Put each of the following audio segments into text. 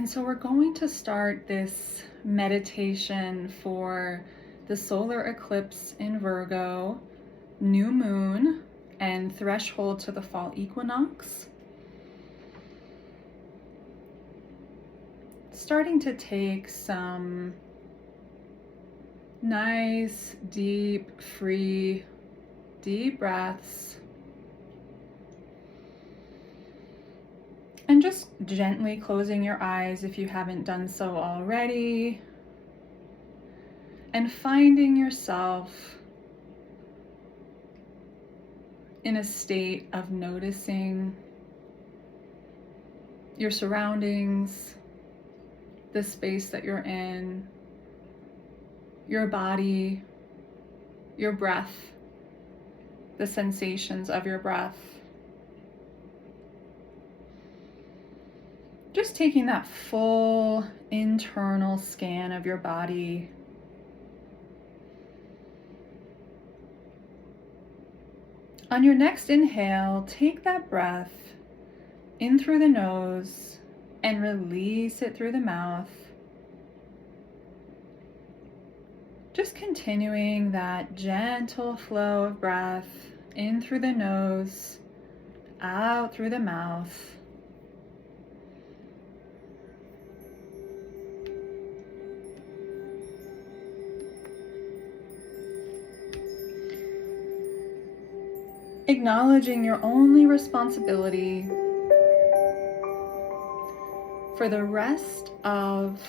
And so we're going to start this meditation for the solar eclipse in Virgo, new moon, and threshold to the fall equinox. Starting to take some nice, deep, free, deep breaths. And just gently closing your eyes if you haven't done so already. And finding yourself in a state of noticing your surroundings, the space that you're in, your body, your breath, the sensations of your breath. Just taking that full internal scan of your body. On your next inhale, take that breath in through the nose and release it through the mouth. Just continuing that gentle flow of breath in through the nose, out through the mouth. Acknowledging your only responsibility for the rest of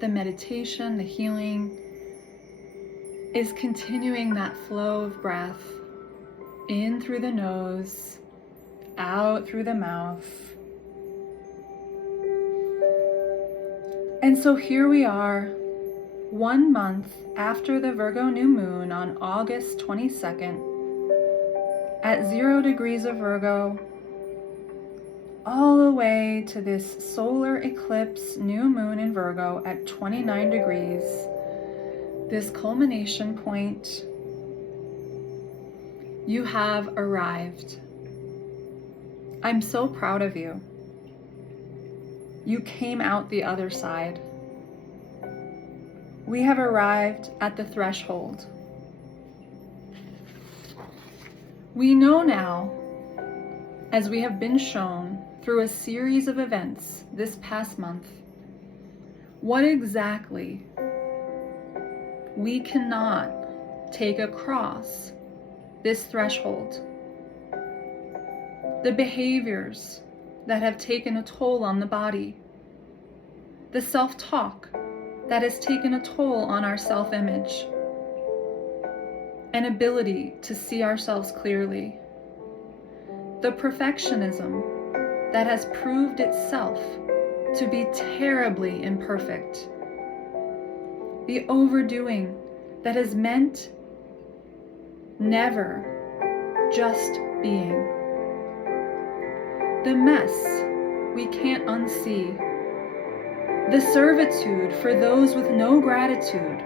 the meditation, the healing, is continuing that flow of breath in through the nose, out through the mouth. And so here we are, 1 month after the Virgo new moon on August 22nd, at 0 degrees of Virgo, all the way to this solar eclipse new moon in Virgo at 29 degrees, this culmination point. You have arrived. I'm so proud of you. You came out the other side. We have arrived at the threshold. We know now, as we have been shown through a series of events this past month, what exactly we cannot take across this threshold. The behaviors that have taken a toll on the body, the self-talk that has taken a toll on our self-image, an ability to see ourselves clearly, the perfectionism that has proved itself to be terribly imperfect, the overdoing that has meant never just being, the mess we can't unsee, the servitude for those with no gratitude.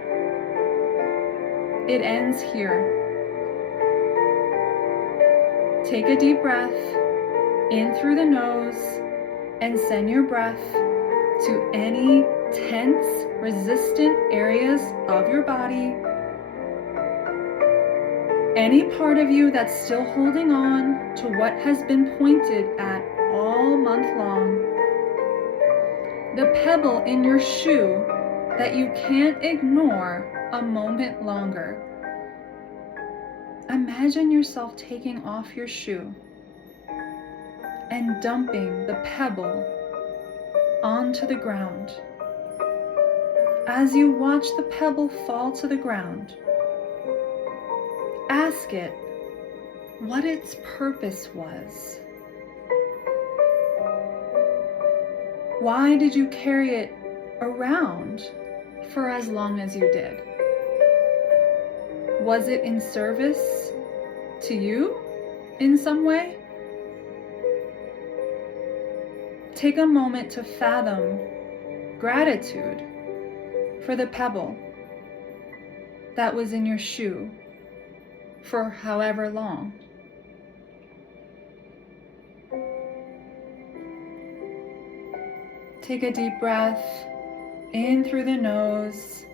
It ends here. Take a deep breath in through the nose and send your breath to any tense, resistant areas of your body. Any part of you that's still holding on to what has been pointed at all month long. The pebble in your shoe that you can't ignore a moment longer. Imagine yourself taking off your shoe and dumping the pebble onto the ground. As you watch the pebble fall to the ground, ask it what its purpose was. Why did you carry it around for as long as you did? Was it in service to you in some way? Take a moment to fathom gratitude for the pebble that was in your shoe for however long. Take a deep breath in through the nose,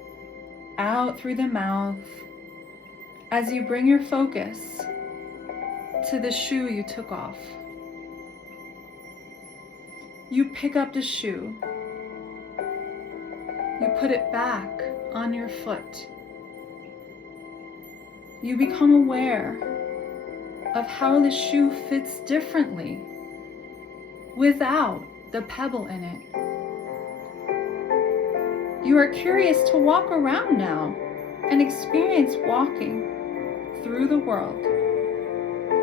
out through the mouth, as you bring your focus to the shoe you took off. You pick up the shoe. You put it back on your foot. You become aware of how the shoe fits differently without the pebble in it. You are curious to walk around now and experience walking through the world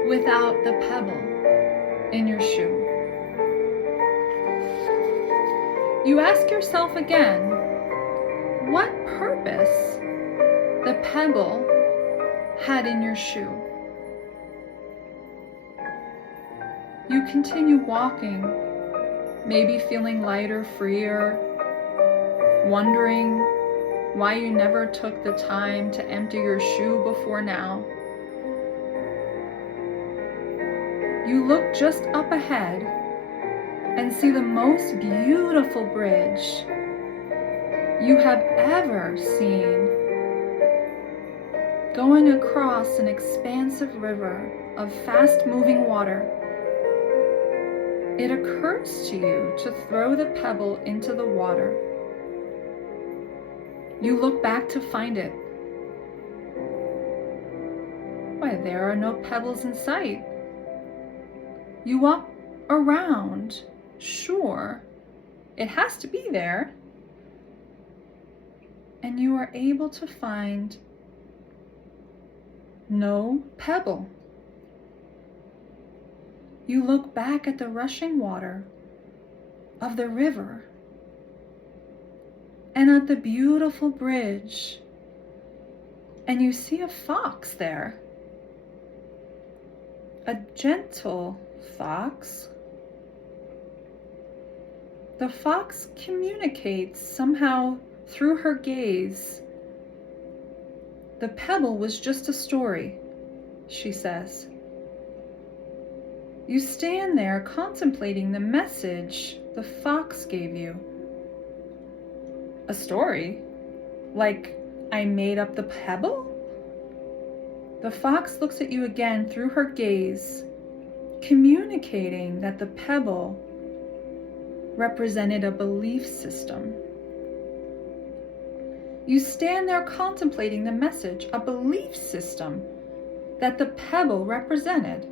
without the pebble in your shoe. You ask yourself again, what purpose the pebble had in your shoe. You continue walking, maybe feeling lighter, freer, wondering why you never took the time to empty your shoe before now. You look just up ahead and see the most beautiful bridge you have ever seen, going across an expansive river of fast-moving water. It occurs to you to throw the pebble into the water. You look back to find it. Why, there are no pebbles in sight. You walk around, sure, it has to be there, and you are able to find no pebble. You look back at the rushing water of the river and at the beautiful bridge, and you see a fox there. A gentle fox. The fox communicates somehow through her gaze. The pebble was just a story, she says. You stand there contemplating the message the fox gave you. A story? Like I made up the pebble? The fox looks at you again through her gaze, communicating that the pebble represented a belief system. You stand there contemplating the message, a belief system that the pebble represented.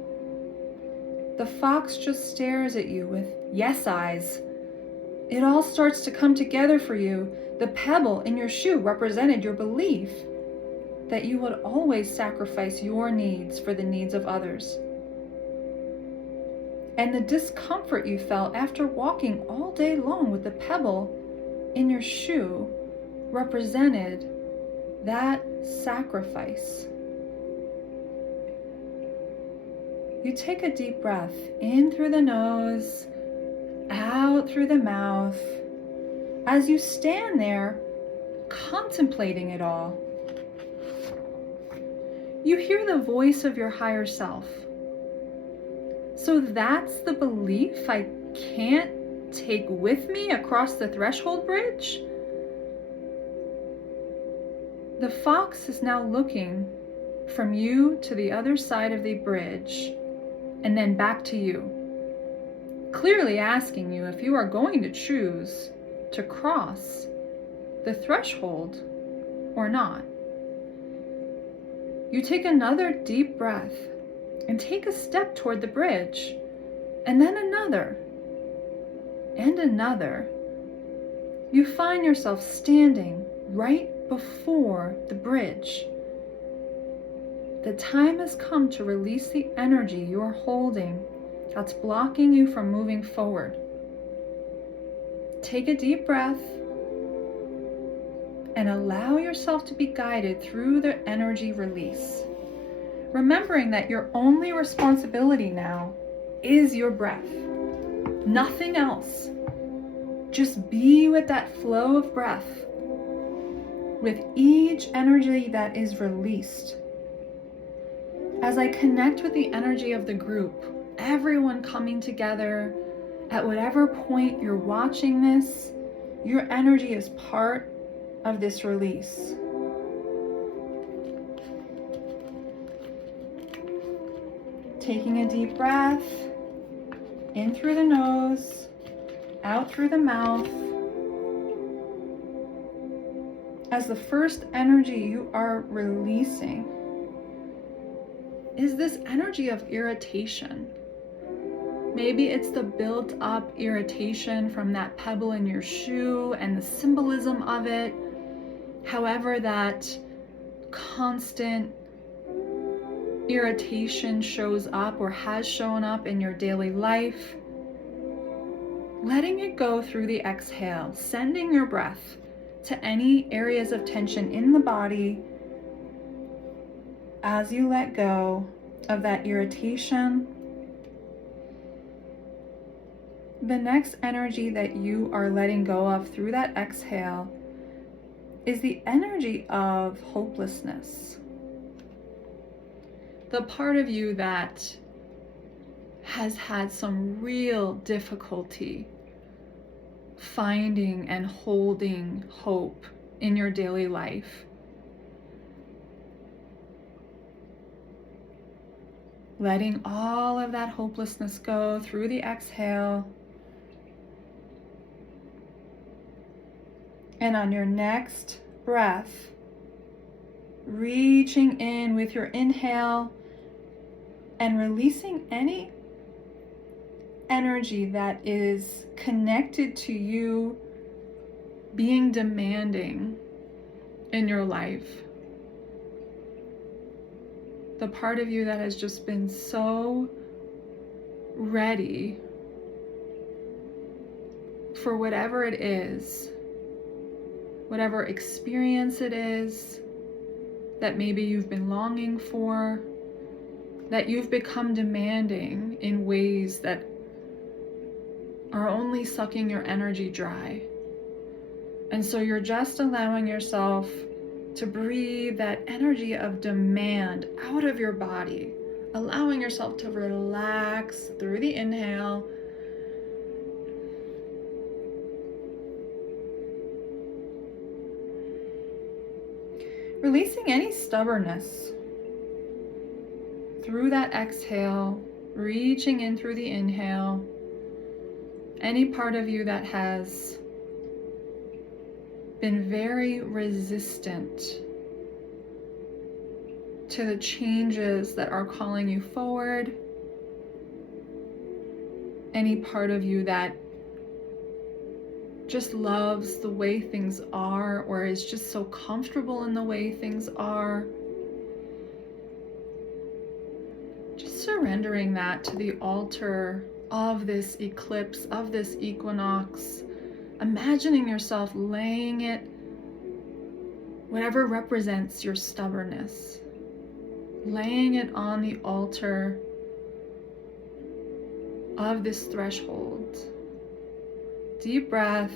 The fox just stares at you with yes eyes. It all starts to come together for you. The pebble in your shoe represented your belief that you would always sacrifice your needs for the needs of others. And the discomfort you felt after walking all day long with the pebble in your shoe represented that sacrifice. You take a deep breath in through the nose, out through the mouth, as you stand there contemplating it all. You hear the voice of your higher self. So that's the belief I can't take with me across the threshold bridge? The fox is now looking from you to the other side of the bridge and then back to you, clearly asking you if you are going to choose to cross the threshold or not. You take another deep breath and take a step toward the bridge, and then another, and another. You find yourself standing right before the bridge. The time has come to release the energy you're holding that's blocking you from moving forward. Take a deep breath and allow yourself to be guided through the energy release. Remembering that your only responsibility now is your breath. Nothing else. Just be with that flow of breath, with each energy that is released. As I connect with the energy of the group, everyone coming together At whatever point you're watching this, your energy is part of this release. Taking a deep breath, in through the nose, out through the mouth. As the first energy you are releasing is this energy of irritation. Maybe it's the built up irritation from that pebble in your shoe and the symbolism of it. However, that constant irritation shows up or has shown up in your daily life. Letting it go through the exhale, sending your breath to any areas of tension in the body as you let go of that irritation. The next energy that you are letting go of through that exhale is the energy of hopelessness. The part of you that has had some real difficulty finding and holding hope in your daily life. Letting all of that hopelessness go through the exhale. And on your next breath, reaching in with your inhale and releasing any energy that is connected to you being demanding in your life. The part of you that has just been so ready for whatever it is, whatever experience it is that maybe you've been longing for, that you've become demanding in ways that are only sucking your energy dry. And so you're just allowing yourself to breathe that energy of demand out of your body, allowing yourself to relax through the inhale. Releasing any stubbornness through that exhale, reaching in through the inhale. Any part of you that has been very resistant to the changes that are calling you forward. Any part of you that just loves the way things are or is just so comfortable in the way things are. Just surrendering that to the altar of this eclipse, of this equinox. Imagining yourself laying it, whatever represents your stubbornness, laying it on the altar of this threshold. Deep breath.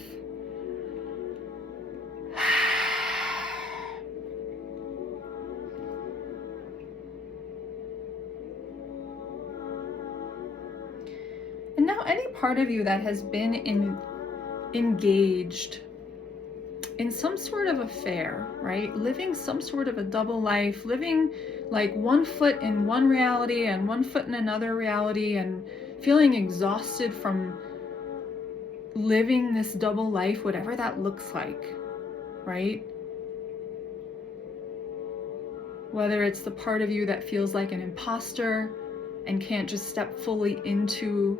And now any part of you that has been engaged in some sort of affair, right? Living some sort of a double life, living like one foot in one reality and one foot in another reality, and feeling exhausted from living this double life, whatever that looks like, right? Whether it's the part of you that feels like an imposter and can't just step fully into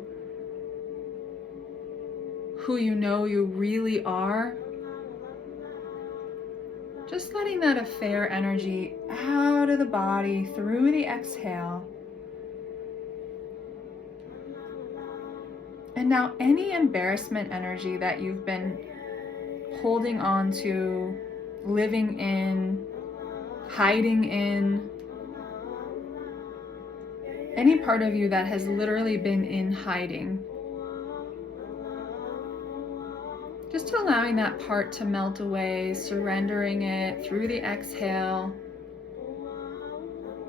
who you know you really are. Just letting that affair energy out of the body through the exhale. And now any embarrassment energy that you've been holding on to, living in, hiding in, any part of you that has literally been in hiding, just allowing that part to melt away, surrendering it through the exhale,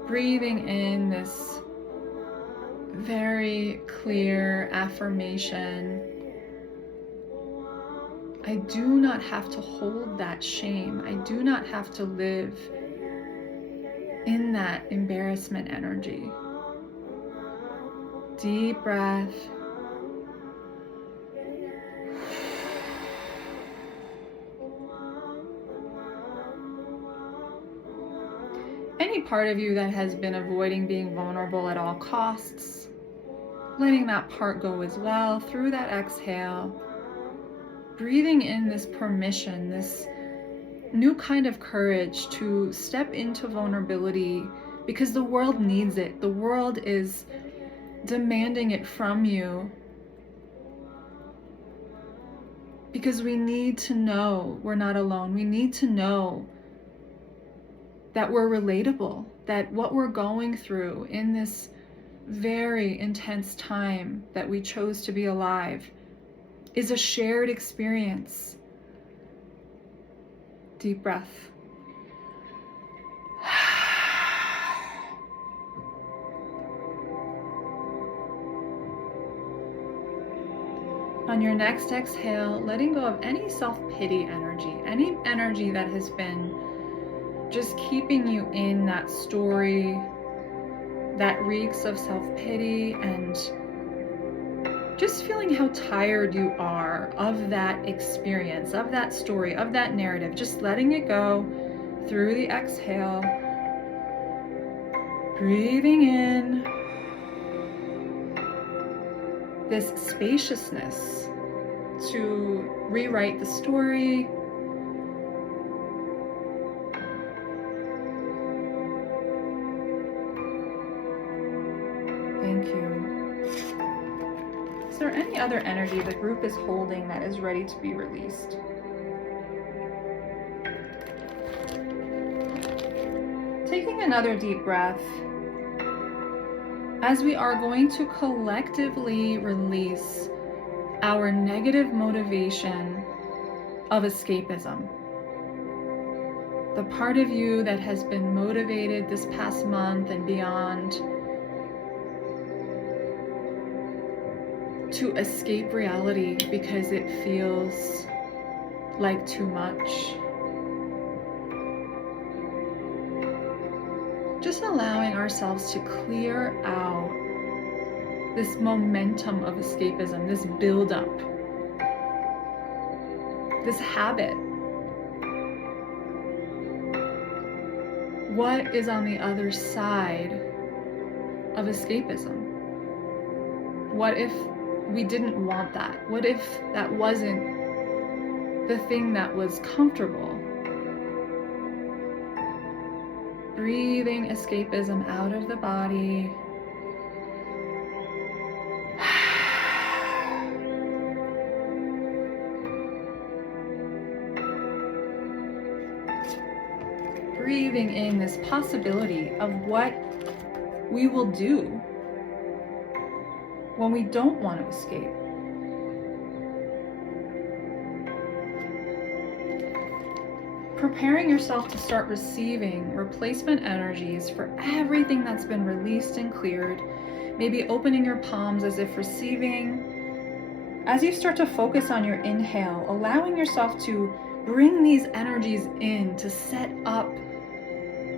breathing in this very clear affirmation. I do not have to hold that shame. I do not have to live in that embarrassment energy. Deep breath. Any part of you that has been avoiding being vulnerable at all costs, letting that part go as well through that exhale. Breathing in this permission, this new kind of courage to step into vulnerability because the world needs it. The world is demanding it from you because we need to know we're not alone. We need to know that we're relatable, that what we're going through in this very intense time that we chose to be alive is a shared experience. Deep breath. On your next exhale, letting go of any self-pity energy, any energy that has been just keeping you in that story that reeks of self-pity and just feeling how tired you are of that experience, of that story, of that narrative, just letting it go through the exhale, breathing in this spaciousness to rewrite the story. Thank you. Is there any other energy the group is holding that is ready to be released? Taking another deep breath, as we are going to collectively release our negative motivation of escapism. The part of you that has been motivated this past month and beyond to escape reality because it feels like too much. Just allowing ourselves to clear out this momentum of escapism, this buildup, this habit. What is on the other side of escapism? What if we didn't want that? What if that wasn't the thing that was comfortable? Breathing escapism out of the body. Breathing in this possibility of what we will do when we don't want to escape. Preparing yourself to start receiving replacement energies for everything that's been released and cleared. Maybe opening your palms as if receiving. As you start to focus on your inhale, allowing yourself to bring these energies in to set up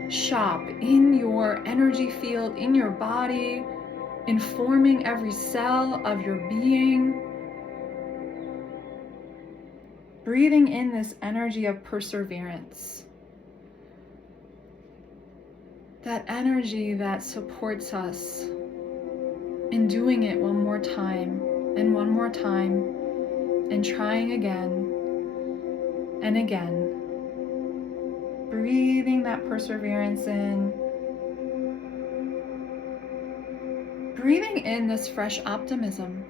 shop in your energy field, in your body, informing every cell of your being. Breathing in this energy of perseverance. That energy that supports us in doing it one more time and one more time and trying again and again. Breathing that perseverance in. Breathing in this fresh optimism.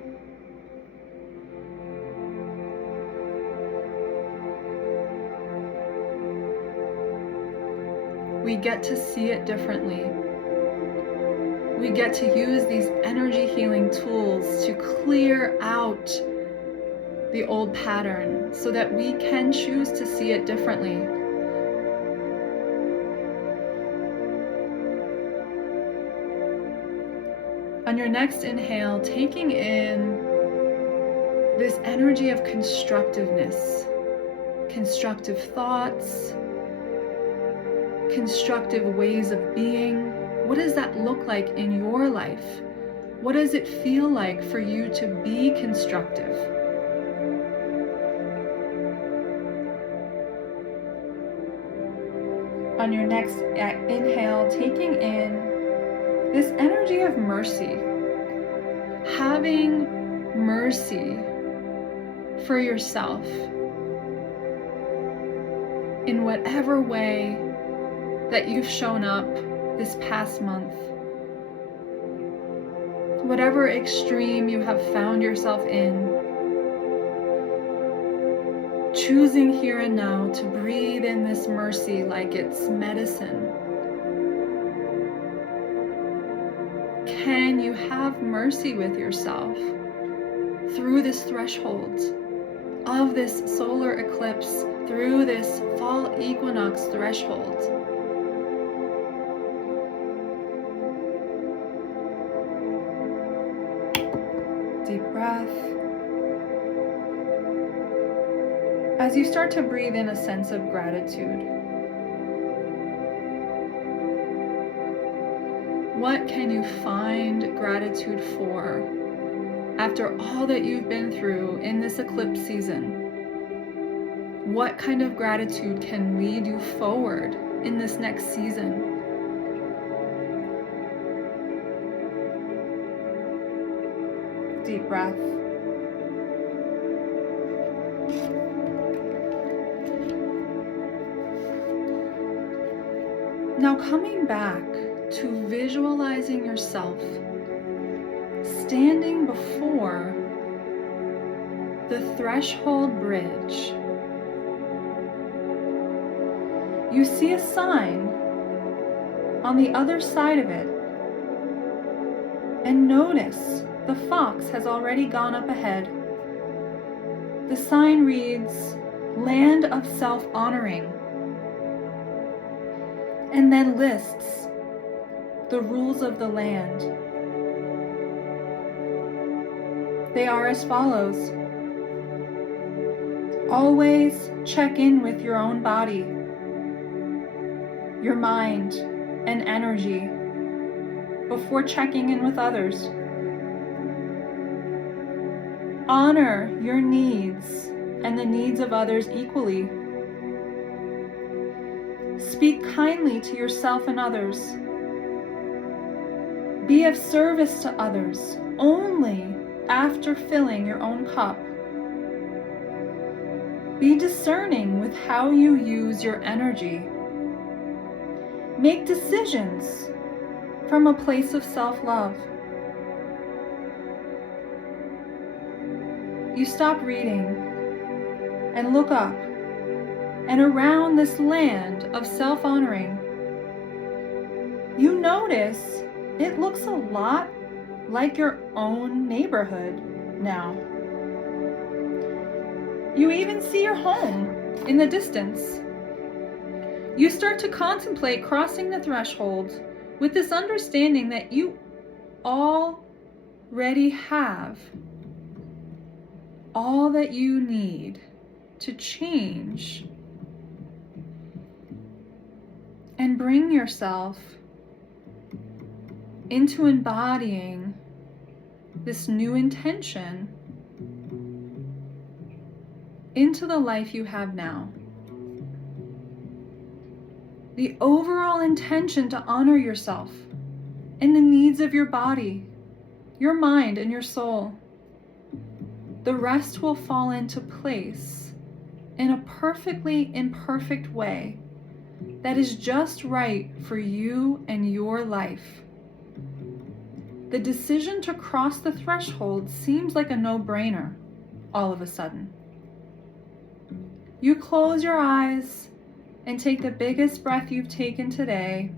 We get to see it differently. We get to use these energy healing tools to clear out the old pattern so that we can choose to see it differently. On your next inhale, taking in this energy of constructiveness, constructive thoughts, constructive ways of being. What does that look like in your life? What does it feel like for you to be constructive? On your next inhale, taking in this energy of mercy, having mercy for yourself in whatever way that you've shown up this past month. Whatever extreme you have found yourself in, choosing here and now to breathe in this mercy like it's medicine. Can you have mercy with yourself through this threshold of this solar eclipse, through this fall equinox threshold? Deep breath. As you start to breathe in a sense of gratitude, what can you find gratitude for after all that you've been through in this eclipse season? What kind of gratitude can lead you forward in this next season? Deep breath. Now coming back to visualizing yourself standing before the threshold bridge. You see a sign on the other side of it, and notice the fox has already gone up ahead. The sign reads, "Land of Self-Honoring," and then lists the rules of the land. They are as follows. Always check in with your own body, your mind and energy before checking in with others. Honor your needs and the needs of others equally. Speak kindly to yourself and others. Be of service to others only after filling your own cup. Be discerning with how you use your energy. Make decisions from a place of self-love. You stop reading and look up, and around this land of self-honoring, you notice it looks a lot like your own neighborhood now. You even see your home in the distance. You start to contemplate crossing the threshold with this understanding that you already have all that you need to change and bring yourself into embodying this new intention into the life you have now. The overall intention to honor yourself and the needs of your body, your mind, and your soul. The rest will fall into place in a perfectly imperfect way that is just right for you and your life. The decision to cross the threshold seems like a no-brainer all of a sudden. You close your eyes and take the biggest breath you've taken today.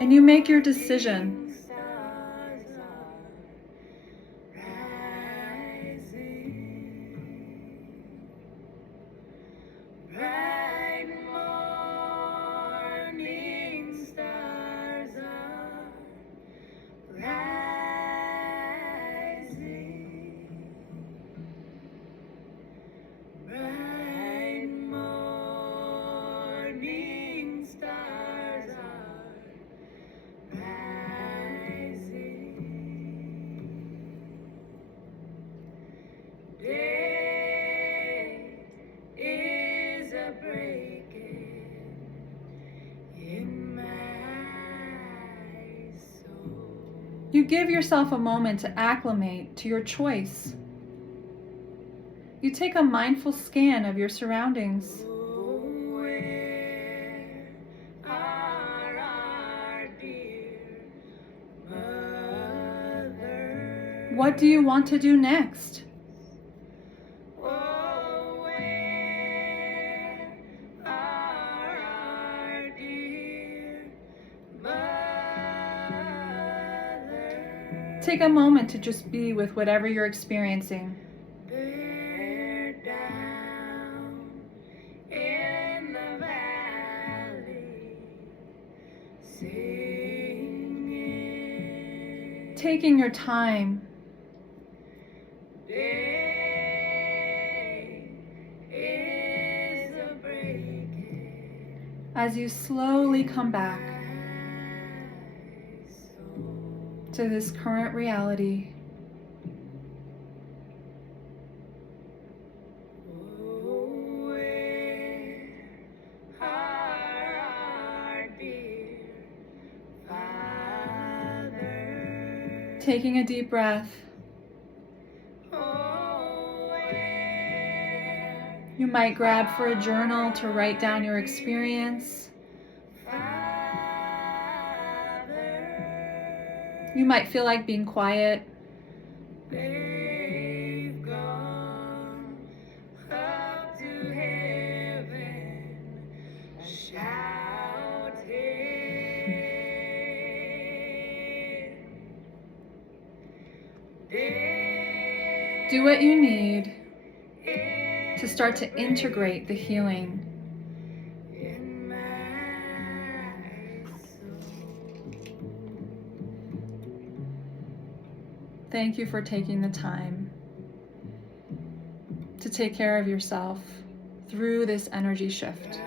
And you make your decision. You give yourself a moment to acclimate to your choice. You take a mindful scan of your surroundings. Where are our dear mothers? What do you want to do next? Oh, where are our dear mothers? Take a moment to just be with whatever you're experiencing. They're down in the valley singing. Taking your time. Day is a breaking. As you slowly come back to this current reality. Taking a deep breath. You might grab for a journal to write down your experience. You might feel like being quiet. They've gone up to heaven, shouting. Do what you need to start to integrate the healing. In my soul. Thank you for taking the time to take care of yourself through this energy shift.